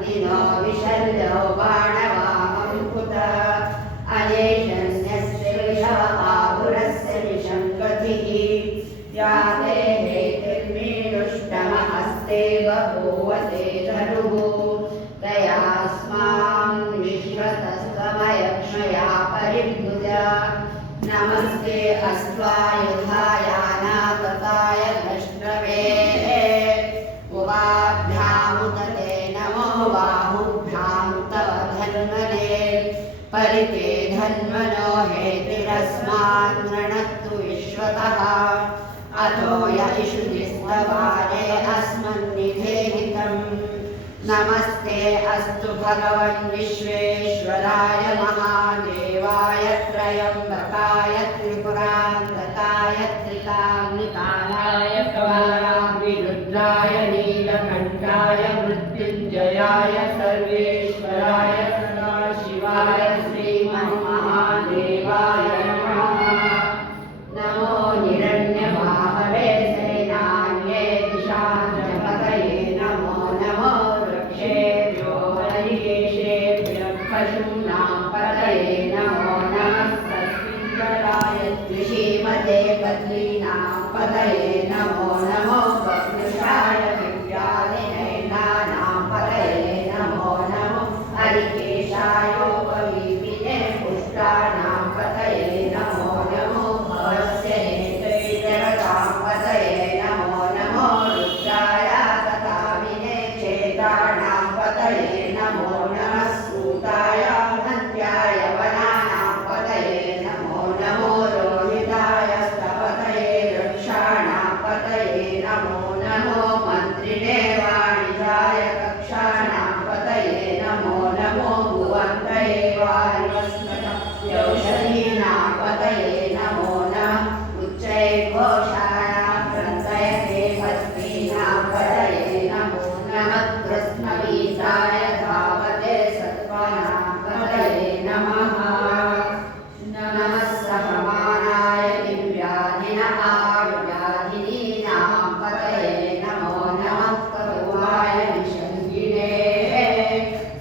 विशल्यो बाणवाहंकुत अनेशन्यस्य विषवपापुरस्य विशङ्कतिः या ते हेतिर्मीनुष्टमहस्ते बभूवते धनुः तयास्मां विश्वतस्तमयक्ष्मया परिभुज नमस्ते अस्त्वायुधायानागताय धष्णवे उवाभ्यामुदते नमो बाहुभ्यां तव धन्वने परिते धन्वनो हेतिरस्मान् नृणत्तु विश्वतः अथो य इषुधिस्तवारे अस्मन्निधेहितम् नमस्ते अस्तु भगवन् विश्वेश्वराय महादेवाय त्रयम्बकाय त्रिपुरान्तकाय त्रिकाग्निकालाय कमलाविरुद्राय नीलकण्ठाय मृत्युञ्जयाय सर्वेश्वराय सदाशिवाय श्रीमन्महादेवाय नमः नमो हिरण्यबाहवे सेनान्ये दिशाञ्चपतये नमो नमो वृक्षेभ्यो हरिकेशेभ्यः पशूनां पतये नमो नमः सस्मिङ्गलाय श्रीमते बद्रीनां पतये नमो नमो वक्रुषाय विद्यानिनयनानां पतये नमो नमो हरिकेशायोपवीपिने पुष्टानां पतये नमो नमो भवस्य हेतैर्जगतां पतये नमो नमो रुद्राय तथाविने क्षेत्राणां पतये नमो नमः सूताय हन्त्याय वनानां पतये नमो नमो रोहिताय स्तपतये वृक्षाणां पतये नमो नमो मन्त्रिणे वाणिजाय कक्षाणां पतये नमो नमो भुवन्तये वारिवस्मतौषधीनां पतये नमो नमः उच्चैर्घोषाय ग्रन्थयते भस्मीनां पतये नमो नमः कृष्णवीताय धावते सत्त्वानां पतये नमः नमः सहमानाय दिव्याधिन आव्याधिनीनां पतये नमो नमः करुवाय निषङ्गिणे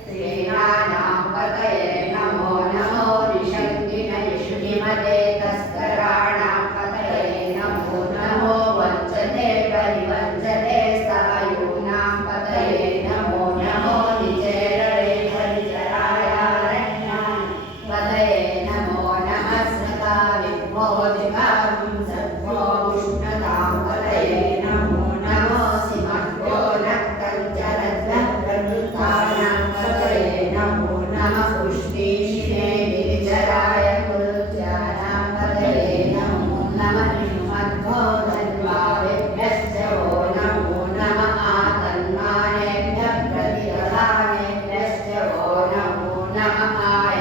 सेनानां पतये नमो नमो निषङ्गिन यशुनिमते तस्कराणां पतये नमो नमो वञ्चते परिव